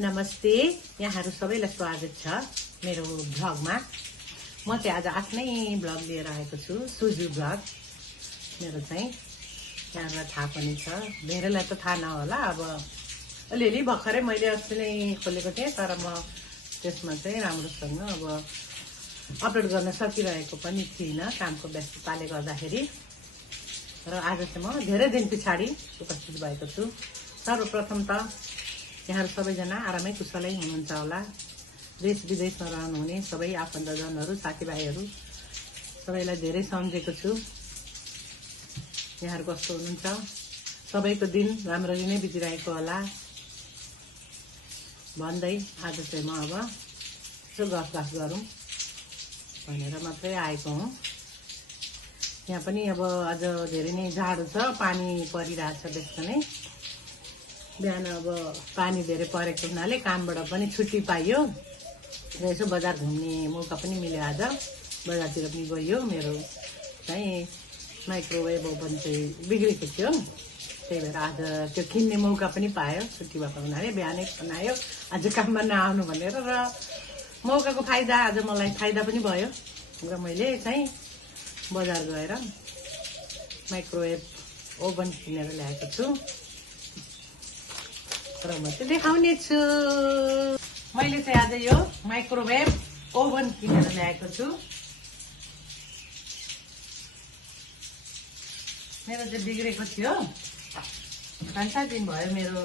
नमस्ते, यहाँहरु सबैलाई स्वागत छ मेरो भ्लगमा। म चाहिँ आज आफ्नै भ्लग लिएर आएको छु, सुजु भ्लग। मेरो चाहिँ यहाँलाई थाहा पनि छ, धेरैलाई त थाहा नहोला। अब अलिअलि भर्खरै मैले अस्ति नै खोलेको थिएँ, तर म त्यसमा चाहिँ राम्रोसँग अब अपलोड गर्न सकिरहेको पनि थिइनँ कामको व्यस्तताले गर्दाखेरि। र आज चाहिँ म धेरै दिन पछाडि उपस्थित भएको छु। सर्वप्रथम त यहाँहरु सबैजना आरामै कुशलै हुनुहुन्छ होला। देश विदेशमा रहनुहुने सबै आफन्तजनहरू, साथीभाइहरू सबैलाई धेरै सम्झेको छु। यहाँहरु कस्तो हुनुहुन्छ? सबैको दिन राम्ररी नै बितिरहेको होला भन्दै आज चाहिँ म अब यसो गफगाफ गरौँ भनेर मात्रै आएको हुँ। यहाँ पनि अब आज धेरै नै जाडो छ, पानी परिरहेछ बेसी नै। बिहान अब पानी धेरै परेको हुनाले कामबाट पनि छुट्टी पाइयो र यसो बजार घुम्ने मौका पनि मिल्यो। आज बजारतिर पनि गयो। मेरो चाहिँ माइक्रोवेभ ओभन चाहिँ बिग्रेको थियो, त्यही भएर आज त्यो किन्ने मौका पनि पायो। छुट्टी भएको हुनाले बिहानै बनायो, आज काममा नआउनु भनेर। र मौकाको फाइदा आज मलाई फाइदा पनि भयो र मैले चाहिँ बजार गएर माइक्रोवेभ ओभन किनेर ल्याएको छु र म चाहिँ देखाउने छु। मैले चाहिँ आज यो माइक्रोवेभ ओभन किनेर ल्याएको छु। मेरो चाहिँ बिग्रेको थियो, 5-7 दिन भयो मेरो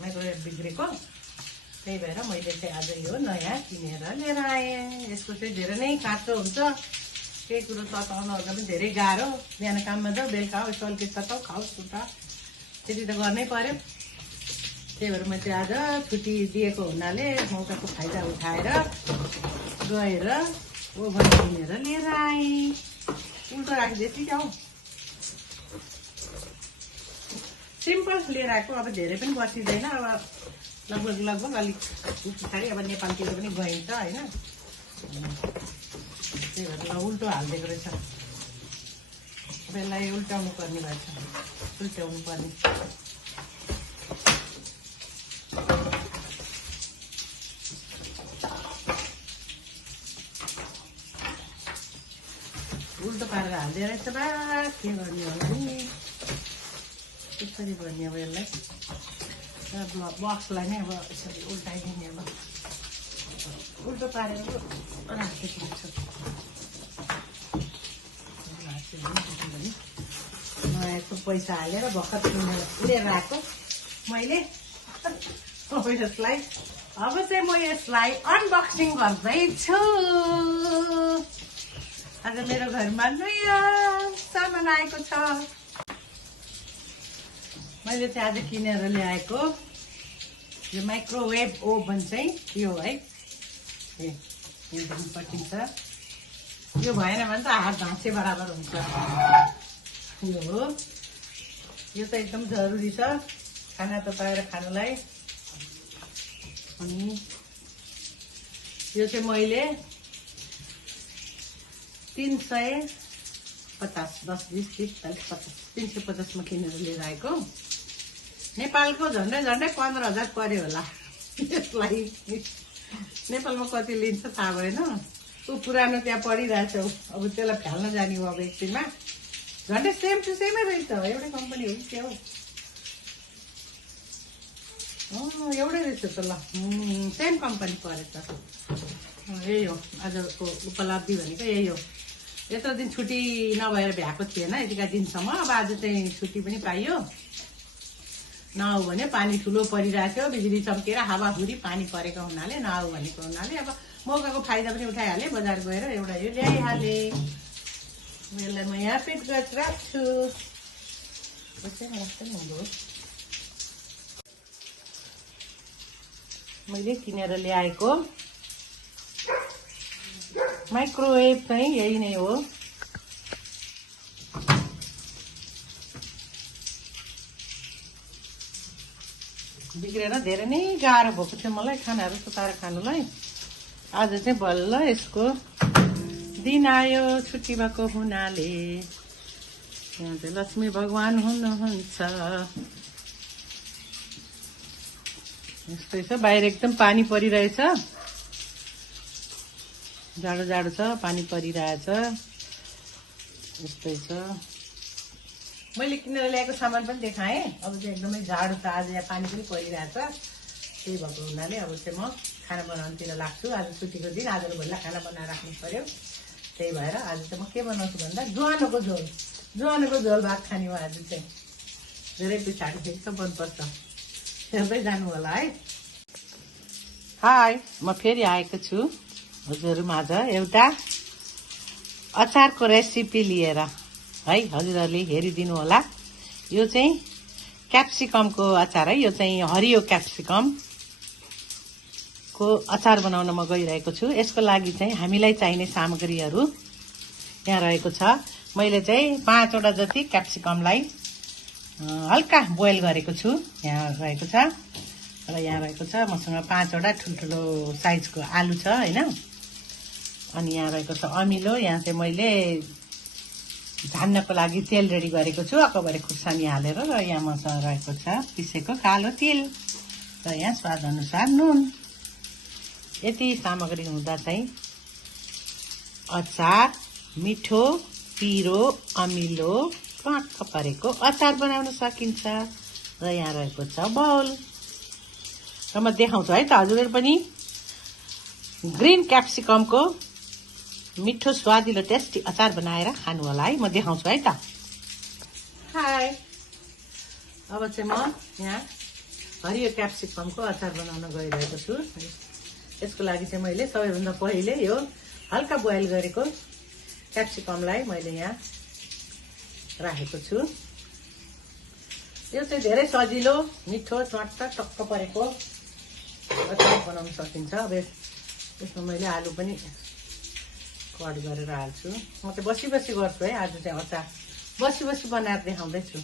माइक्रोवेभ बिग्रेको। त्यही भएर मैले चाहिँ आज यो नयाँ किनेर लिएर आएँ। यसको चाहिँ धेरै नै काँचो हुन्छ, केही कुरो तताउनु ओर्नु पनि धेरै गाह्रो। बिहान काममा जाऊ, बेलुका यसो अलिकति तताउ, खाओस् सुता, त्यति त गर्नै पर्यो। त्यही भएर म चाहिँ आज छुट्टी दिएको हुनाले मौकाको फाइदा उठाएर गएर ओभन किनेर लिएर आएँ। उल्टो राखिदिएछु क्या हौ, सिम्पल लिएर आएको। अब धेरै पनि बसिँदैन। अब लगभग अलिक पछाडि अब नेपालतिर पनि गइन्छ होइन। त्यही भएर उल्टो हालिदिएको रहेछ। अब यसलाई उल्टाउनु पर्ने भएछ, उल्टाउनु पर्ने। उल्टो पारेर हाल्दै रहेछ बा, के गर्ने होला नि, कसरी गर्ने अब यसलाई। बक्सलाई नै अब यसरी उल्टाइदिने। अब उल्टो पारेर राखिदिएको छु। नयाँको पैसा हालेर भर्खर लिएर आएको मैले। अब चाहिँ म यसलाई अनबक्सिङ गर्दैछु। आज मेरो घरमा नयाँ सामान आएको छ। मैले चाहिँ आज किनेर ल्याएको यो माइक्रोवेभ ओभन चाहिँ यो है, हेर्नु सकिन्छ। यो भएन भने त हात भाँचे बराबर हुन्छ। यो हो, यो त एकदम जरुरी छ खाना तताएर खानुलाई। अनि यो चाहिँ मैले 350, 10, 20, 30, 40, 50, 350 मा किनेर लिएर आएको। नेपालको झन्डै 15,000 पर्यो होला यसलाई। नेपालमा कति लिन्छ थाहा भएन। ऊ पुरानो त्यहाँ पढिरहेछ, अब त्यसलाई फाल्न जाने हो अब एकछिनमा। झन्डै सेम टु सेमै रहेछ, एउटै कम्पनी हो कि के हो? एउटै रहेछ त। ल, सेम कम्पनी परेछ। यही हो आजको उपलब्धि भनेको, यही हो। यत्रो दिन छुट्टी नभएर भ्याएको थिएन यतिका दिनसम्म। अब आज चाहिँ छुट्टी पनि पाइयो। नआऊ भने पानी ठुलो परिरहेको थियो, बिजुली चम्केर हावाहुरी पानी परेको हुनाले नआऊ भनेको हुनाले अब मौकाको फाइदा पनि उठाइहालेँ। बजार गएर एउटा यो ल्याइहालेँ। यसलाई म यहाँ फिट गरेर राख्छु। मैले किनेर ल्याएको माइक्रोवेभ चाहिँ यही नै हो। बिग्रेर धेरै नै गाह्रो भएको थियो मलाई खानाहरू तताएर खानुलाई। आज चाहिँ बल्ल यसको दिन आयो, छुट्टी भएको हुनाले। यहाँ चाहिँ लक्ष्मी भगवान हुनुहुन्छ। यस्तै छ, बाहिर एकदम पानी परिरहेछ, जाडो जाडो छ, पानी परिरहेछ। यस्तै छ। मैले किनेर ल्याएको सामान पनि देखाएँ। अब चाहिँ एकदमै जाडो छ, आज यहाँ पानी पनि परिरहेछ। त्यही भएको हुनाले अब चाहिँ म खाना बनाउनुतिर लाग्छु। आज छुट्टीको दिन, आज भोलि खाना बनाएर राख्नु पर्यो। त्यही भएर आज चाहिँ म के बनाउँछु भन्दा ज्वानोको झोल भात खाने हो आज चाहिँ। धेरै पछाडि फेरि त मनपर्छ, हेर्दै जानु होला है। हाई, म फेरि आएको छु हजुरमाझ एउटा अचारको रेसिपी लिएर है। हजुरहरूले हेरिदिनु होला। यो चाहिँ क्याप्सिकमको अचार है। यो चाहिँ हरियो क्याप्सिकमको अचार बनाउन म गइरहेको छु। यसको लागि चाहिँ हामीलाई चाहिने सामग्रीहरू यहाँ रहेको छ। मैले चाहिँ 5 वटा जति क्याप्सिकमलाई हल्का बोइल गरेको छु। यहाँ रहेको छ र यहाँ रहेको छ मसँग 5 वटा ठुल्ठुलो साइजको आलु छ होइन। अनि यहाँ रहेको छ अमिलो। यहाँ चाहिँ मैले झान्नको लागि तेल रेडी गरेको छु, अकबरे खुर्सानी हालेर। र यहाँ मसँग रहेको छ पिसेको कालो तिल र यहाँ स्वाद अनुसार नुन। यति सामग्री हुँदा चाहिँ अचार मिठो पिरो अमिलो टक्क परेको अचार बनाउन सकिन्छ। र यहाँ रहेको छ बाउल र म देखाउँछु है त। हजुरहरू पनि ग्रीन क्याप्सिकमको मिठो स्वादिलो टेस्टी अचार बनाएर खानु होला है। म देखाउँछु है त। हाई, अब चाहिँ म यहाँ हरियो क्याप्सिकमको अचार बनाउन गइरहेको छु। यसको लागि चाहिँ मैले सबैभन्दा पहिले यो हल्का बोइल गरेको क्याप्सिकमलाई मैले यहाँ राखेको छु। यो चाहिँ धेरै सजिलो मिठो चट्ट टक्क परेको अचार बनाउन सकिन्छ। अब यसमा मैले आलु पनि कट गरेर हाल्छु। म चाहिँ बसी बसी गर्छु है। आज चाहिँ अचार बसी बसी बनाएर देखाउँदैछु।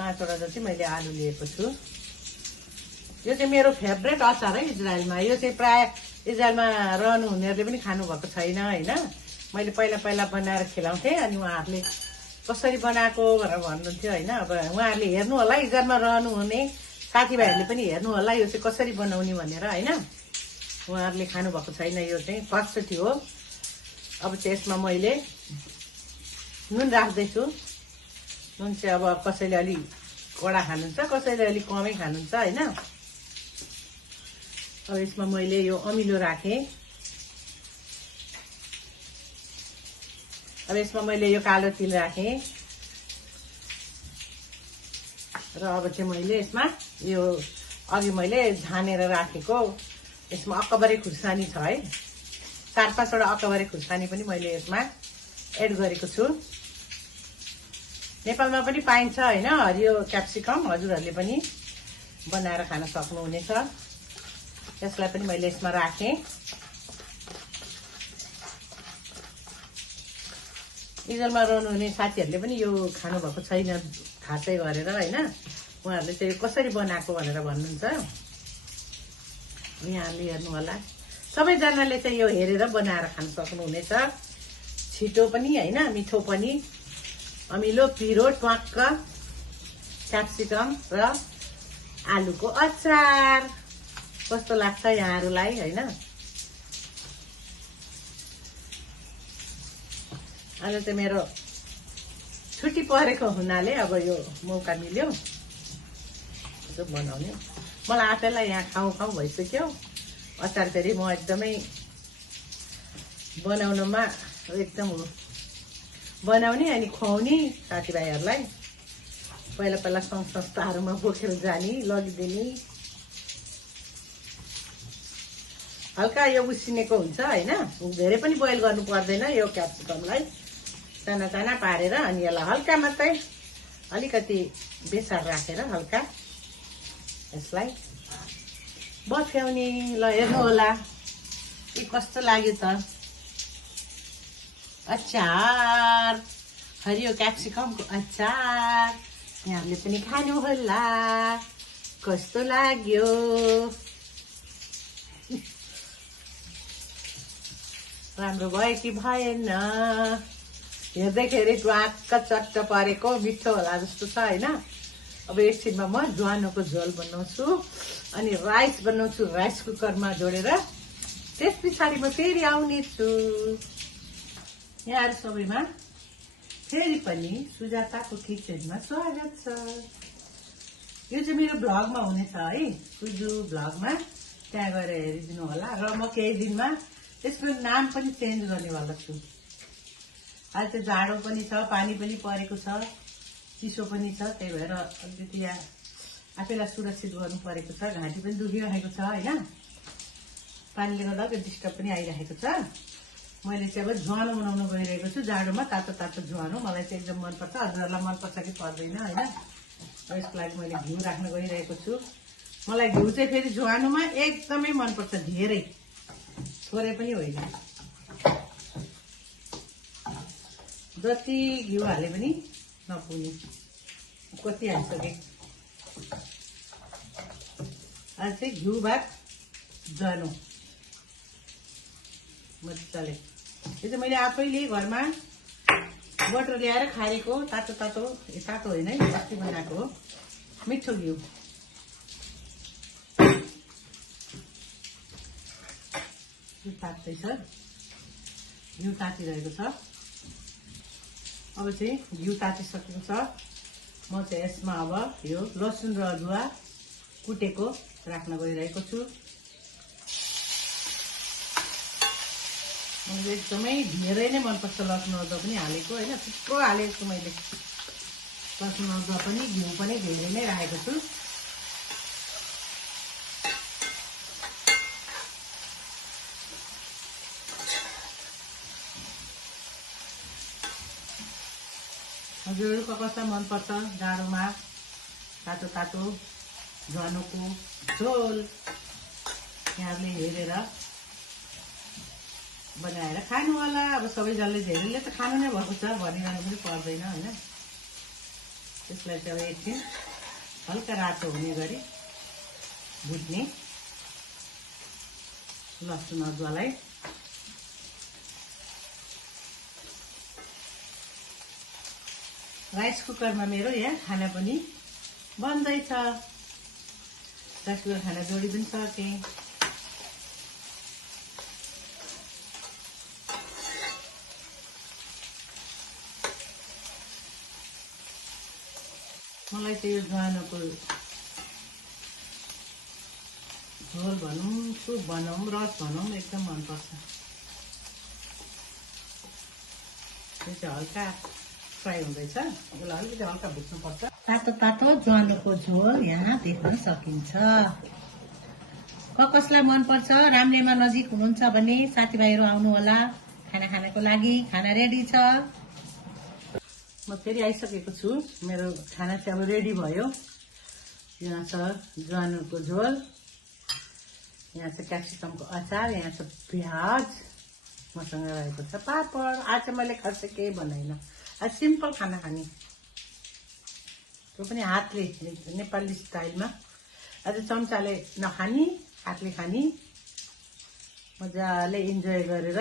5 वटा जति मैले आलु लिएको छु। यो चाहिँ मेरो फेभरेट अचार है इजरायलमा। यो चाहिँ प्राय इजरायलमा रहनु हुनेहरूले पनि खानु भएको छैन होइन। मैले पहिला बनाएर खिलाउँथेँ अनि उहाँहरूले कसरी बनाएको भनेर भन्नुहुन्थ्यो होइन। अब उहाँहरूले हेर्नु होला, इजरायलमा रहनु हुने साथीभाइहरूले पनि हेर्नु होला यो चाहिँ कसरी बनाउने भनेर होइन। उहाँहरूले खानुभएको छैन, यो चाहिँ फर्स्टचोटि हो। अब चाहिँ यसमा मैले नुन राख्दैछु। नुन चाहिँ अब कसैले अलि कडा खानुहुन्छ, कसैले अलिक कमै खानुहुन्छ होइन। अब यसमा मैले यो अमिलो राखेँ। अब यसमा मैले यो कालो तिल राखेँ। र अब चाहिँ मैले यसमा यो अघि मैले झानेर राखेको यसमा अकबरे खुर्सानी छ है। 4-5 वटा अकबरे खुर्सानी पनि मैले यसमा एड गरेको छु। नेपालमा पनि पाइन्छ होइन हरियो क्याप्सिकम। हजुरहरूले पनि बनाएर खान सक्नुहुनेछ। यसलाई पनि मैले यसमा राखेँ। इजरायलमा रहनुहुने साथीहरूले पनि यो खानुभएको छैन खासै गरेर होइन। उहाँहरूले चाहिँ कसरी बनाएको भनेर भन्नुहुन्छ। यहाँहरूले हेर्नु होला, सबैजनाले चाहिँ यो हेरेर बनाएर खान सक्नुहुनेछ। छिटो पनि होइन, मिठो पनि, अमिलो पिरो ट्वाक्क क्याप्सिकम र आलुको अचार कस्तो लाग्छ यहाँहरूलाई होइन। आज चाहिँ मेरो छुट्टी परेको हुनाले अब यो मौका मिल्यो बनाउने। मलाई आफैलाई यहाँ खाउँ भइसक्यो अचार। फेरि म एकदमै बनाउनमा एकदम बनाउने अनि खुवाउने साथीभाइहरूलाई। पहिला सङ्घ संस्थाहरूमा बोकेर जाने लगिदिने। हल्का यो उसिनेको हुन्छ होइन। धेरै पनि बोइल गर्नु पर्दैन यो क्याप्सिकमलाई। साना साना पारेर अनि यसलाई हल्का मात्रै अलिकति बेसार राखेर हल्का यसलाई बफ्याउने। ल हेर्नु होला के कस्तो लाग्यो त अचार, हरियो क्याप्सिकमको अचार। यहाँहरूले पनि खानु होला कस्तो लाग्यो। राम्रो भयो कि भएन हेर्दैखेरि ट्वाक्क चट्ट परेको मिठो होला जस्तो छ होइन। अब एकछिनमा म ज्वानोको झोल बनाउँछु अनि राइस बनाउँछु राइस कुकरमा जोडेर। त्यस पछाडि म फेरि आउने छु। यहाँहरू सबैमा फेरि पनि सुजाताको किचनमा स्वागत छ। यो चाहिँ मेरो भ्लगमा हुनेछ है, सुजु भ्लगमा, त्यहाँ गएर हेरिदिनु होला। र म केही दिनमा त्यसको नाम पनि चेन्ज गर्नेवाला छु। अहिले चाहिँ जाडो पनि छ, पानी पनि परेको छ, चिसो पनि छ, त्यही भएर अलिकति यहाँ आफैलाई सुरक्षित गर्नु परेको छ। घाँटी पनि दुखिरहेको छ होइन, पानीले गर्दा अलिकति डिस्टर्ब पनि आइरहेको छ। मैले चाहिँ अब ज्वानो बनाउन गइरहेको छु जाडोमा, तातो तातो ज्वानो। मलाई चाहिँ एकदम मनपर्छ, हजुरहरूलाई मनपर्छ कि पर्दैन होइन। यसको लागि मैले घिउ राख्न गइरहेको छु। मलाई घिउ चाहिँ फेरि ज्वानोमा एकदमै मनपर्छ, धेरै, थोरै पनि होइन। जति घिउ हाले पनि नपुग्ने, कति हालिसकेँ। आज चाहिँ घिउ भात ज्वानो मजाले। यो चाहिँ मैले आफैले घरमा बटर ल्याएर खाएको, तातो तातो, तातो होइन है, अस्ति बनाएको हो, मिठो घिउ। तात्दैछ, घिउ तातिरहेको छ। अब चाहिँ घिउ तातिसकेको छ। म चाहिँ यसमा अब यो लसुन र अदुवा कुटेको राख्न गइरहेको छु। मलाई एकदमै धेरै नै मनपर्छ लसुन अदुवा पनि हालेको होइन, थुप्रो हालेको छु मैले। लसुन अदुवा पनि घिउ पनि धेरै नै राखेको छु। हजुरहरूको कसलाई मनपर्छ जाडोमा तातो तातो ज्वानोको झोल, यहाँहरूले हेरेर बनाएर खानु होला। अब सबैजनाले धेरैले त खानु नै भएको छ, भनिरहनु पनि पर्दैन होइन। त्यसलाई चाहिँ अब एकछिन हल्का रातो हुने गरी भुट्ने लसुन अदुवालाई। राइस कुकरमा मेरो यहाँ खाना पनि बन्दैछ। राइस कुकर खाना जोडी पनि सकेँ। मलाई चाहिँ यो ज्वानोको झोल भनौँ, सुप भनौँ, रस भनौँ, एकदम मनपर्छ। यो चाहिँ हल्का फ्राई हुँदैछ, यसलाई अलिकति हल्का भुट्नुपर्छ। तातो तातो ज्वानोको झोल यहाँ देख्न सकिन्छ। कसलाई मनपर्छ, रामलेमा नजिक हुनुहुन्छ भने साथीभाइहरू आउनु होला खाना खानको लागि। खाना रेडी छ। म फेरि आइसकेको छु। मेरो खाना चाहिँ अब रेडी भयो। यहाँ छ ज्वानोको झोल, यहाँ छ क्याप्सिकमको अचार, यहाँ छ प्याज, मसँग रहेको छ पापड। आज चाहिँ मैले खासै केही बनाइनँ, आज सिम्पल खाना खाने, त्यो पनि हातले, नेपाली स्टाइलमा। आज चम्चाले नखाने, हातले खाने, मजाले इन्जोय गरेर।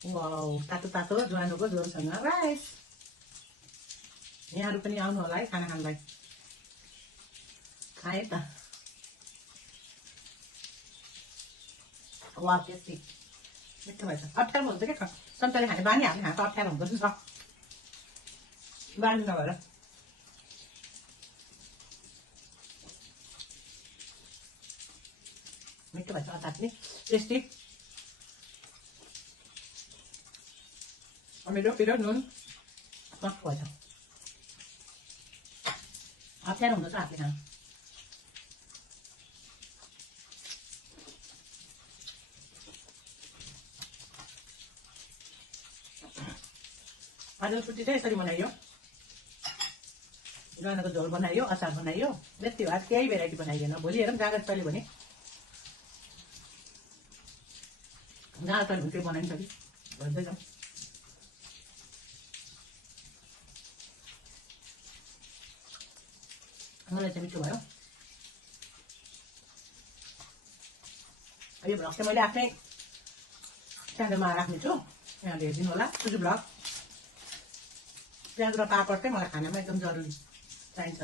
वाउ, तातो तातो ज्वानोको झोलसँग राइस। यहाँहरू पनि आउनु होला है खाना खानलाई। खाएँ त, वा टेस्टी, मिठो भएछ। अप्ठ्यारो हुन्छ क्या चम्चाले खाने, बानी हाल्ने खाएको अप्ठ्यारो हुँदो रहेछ, बानी नभएर। मिठो भएछ, अचार पनि टेस्टी। मेरो पिरो नुन मस्त भएछ, अप्ठ्यारो हुँदो छ हातले खानु। आज छुट्टी चाहिँ यसरी बनाइयो, ज्वानोको झोल बनाइयो, अचार बनाइयो, यति हो। आज केही भेराइटी बनाइएन। भोलि हेरौँ जाँगर चल्यो भने, जाँगर चल्यो भने केही बनाइन्छ कि भन्दै जाउँ। मलाई चाहिँ मिठो भयो। यो भ्लग चाहिँ मैले आफ्नै स्ट्यान्डमा राख्नेछु, यहाँ हेरिदिनु होला। सुजु ब्लग प्याज र पापड चाहिँ मलाई खानामा एकदम जरुरी चाहिन्छ।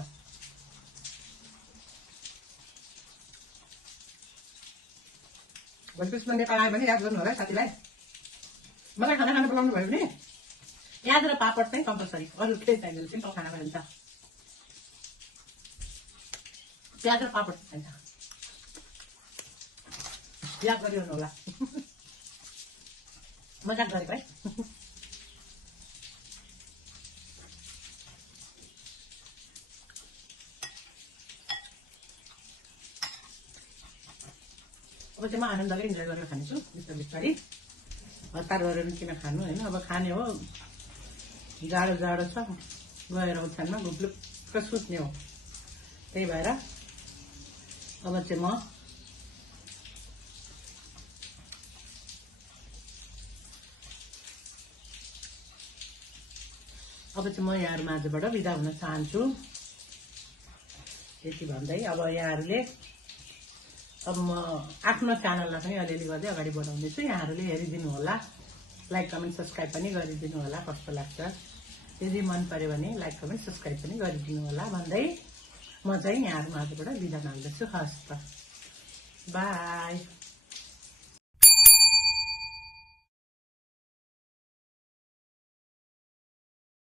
भोलिपर्सिमा नेपाल आयो भने याद गर्नु होला साथीलाई। मलाई खाना खानु बोलाउनु भयो भने प्याज र पापड चाहिँ कम्पलसरी, अरू केही चाहिँदैन, सिम्पल खाना भइन्छ। प्याज र पापड चाहिन्छ, याद गरिरहनु होला। मजाक गरेको है। अब चाहिँ म आनन्दले इन्जोय गरेर खानेछु बिस्तारै हतार गरेर किन खानु होइन। अब खाने हो, जाडो जाडो छ, गएर ओछ्यानमा गुप्लुक्क सुत्ने हो। त्यही भएर अब चाहिँ म यहाँहरू माझबाट बिदा हुन चाहन्छु। त्यति भन्दै अब यहाँहरूले अब म आफ्नो च्यानललाई पनि अलिअलि गर्दै अगाडि बढाउँदैछु। यहाँहरूले हेरिदिनु होला, लाइक कमेन्ट सब्सक्राइब पनि गरिदिनु होला। कस्तो लाग्छ, यदि मन पर्यो भने लाइक कमेन्ट सब्सक्राइब पनि गरिदिनु होला भन्दै म चाहिँ यहाँहरू माझबाट बिदा माग्दछु। हस् त, बाई।